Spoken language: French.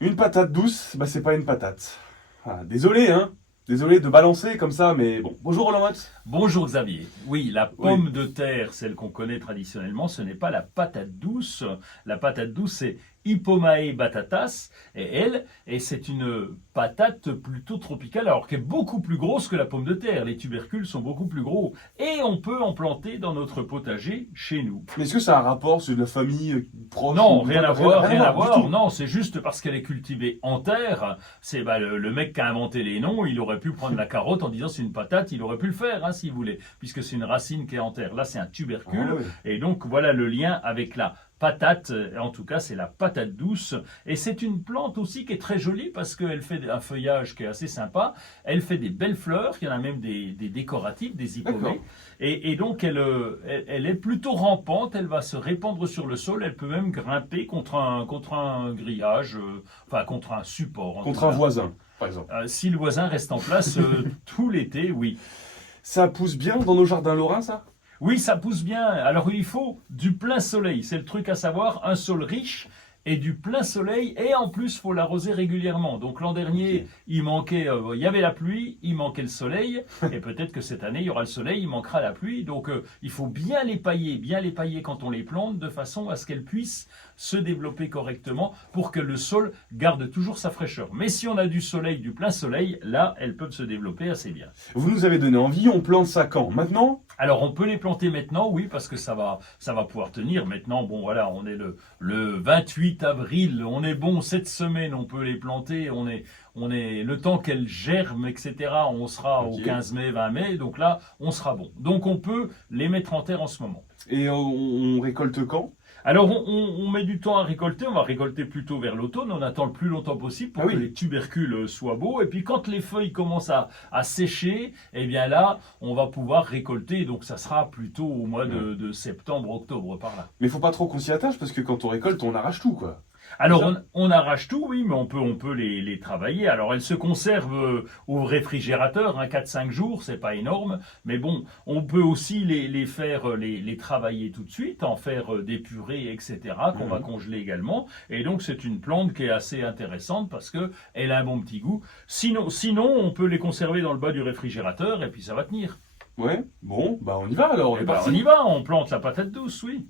Une patate douce, bah c'est pas une patate. Ah, désolé, hein. Désolé de balancer comme ça, mais bon. Bonjour Roland Motte. Bonjour Xavier. Oui, la Oui. pomme de terre, celle qu'on connaît traditionnellement, ce n'est pas la patate douce. La patate douce, c'est Ipomae batatas, et c'est une patate plutôt tropicale, alors qu'elle est beaucoup plus grosse que la pomme de terre. Les tubercules sont beaucoup plus gros, et on peut en planter dans notre potager chez nous. Mais est-ce que ça a un rapport sur la famille proche Non, ou rien à pas voir, rien à du voir. tout. Non, c'est juste parce qu'elle est cultivée en terre. C'est le mec qui a inventé les noms. Il aurait pu prendre la carotte en disant c'est une patate. Il aurait pu le faire, hein, s'il voulait, puisque c'est une racine qui est en terre. Là, c'est un Ah tubercule. ouais. Et donc, voilà le lien avec la patate. En tout cas, c'est la patate douce. Et c'est une plante aussi qui est très jolie parce qu'elle fait un feuillage qui est assez sympa. Elle fait des belles fleurs. Il y en a même des décoratifs, des D'accord. hippomées. Et donc, elle est plutôt rampante, elle va se répandre sur le sol, elle peut même grimper contre un grillage, enfin contre un support en tout Contre un cas. voisin, par exemple. Si le voisin reste en place tout l'été, oui. Ça pousse bien dans nos jardins lorrains, ça? Oui, ça pousse bien. Alors il faut du plein soleil, c'est le truc à savoir, un sol riche et du plein soleil, et en plus il faut l'arroser régulièrement. Donc l'an dernier, Ok. il manquait, il y avait la pluie, il manquait le soleil, et peut-être que cette année il y aura le soleil, il manquera la pluie. Donc il faut bien les pailler quand on les plante, de façon à ce qu'elles puissent se développer correctement pour que le sol garde toujours sa fraîcheur. Mais si on a du soleil, du plein soleil, là elles peuvent se développer assez bien. Vous nous avez donné envie, on plante ça quand? Maintenant? Alors on peut les planter maintenant, oui, parce que ça va pouvoir tenir. Maintenant, bon voilà, on est le 28 avril, on est bon cette semaine, on peut les planter, on est le temps qu'elles germent, etc. On sera au Ok. 15 mai, 20 mai, donc là, on sera bon. Donc on peut les mettre en terre en ce moment. Et on récolte quand? Alors on met du temps à récolter, on va récolter plutôt vers l'automne, on attend le plus longtemps possible Ah pour que oui. les tubercules soient beaux, et puis quand les feuilles commencent à sécher, eh bien là, on va pouvoir récolter, donc ça sera plutôt au mois de septembre, octobre, par là. Mais faut pas trop qu'on s'y attache parce que quand on récolte, on arrache tout, quoi. C'est Alors ça? on arrache tout, oui, mais on peut les travailler. Alors elles se conservent au réfrigérateur, hein, 4-5 jours, c'est pas énorme, mais bon, on peut aussi les faire, les travailler tout de suite, en faire des purées, etc., qu'on va Mhm. congeler également. Et donc c'est une plante qui est assez intéressante parce que elle a un bon petit goût. Sinon, on peut les conserver dans le bas du réfrigérateur et puis ça va tenir. Ouais. Bon, bah on y va alors, on Eh est ben on parti. y va, on plante la patate douce, oui.